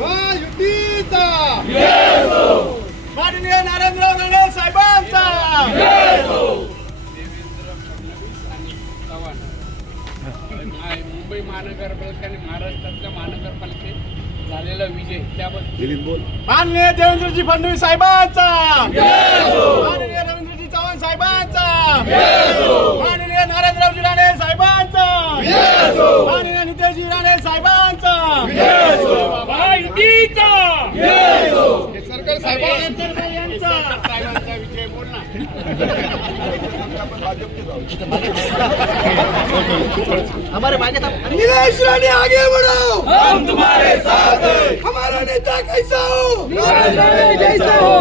महायुतीचा माननीय नारायणराव राणे साहेबांचा मुंबई महानगरपालिका आणि महाराष्ट्रातल्या महानगरपालिकेत झालेला विजय त्याबद्दल माननीय देवेंद्रजी फडणवीस साहेबांचा, माननीय रवींद्रजी चव्हाण साहेबांचा, माननीय नारायणरावजी राणे साहेबांचा, माननीय नितेशजी राणे साहेबांचा, महायुतीचा सरकार साहेबांचा विजय बोल ना. नीलेश राणे आगे बढ़ो, हम तुम्हारे साथ हैं, हमारा नेता कैसा हो, नीलेश राणे जैसा हो.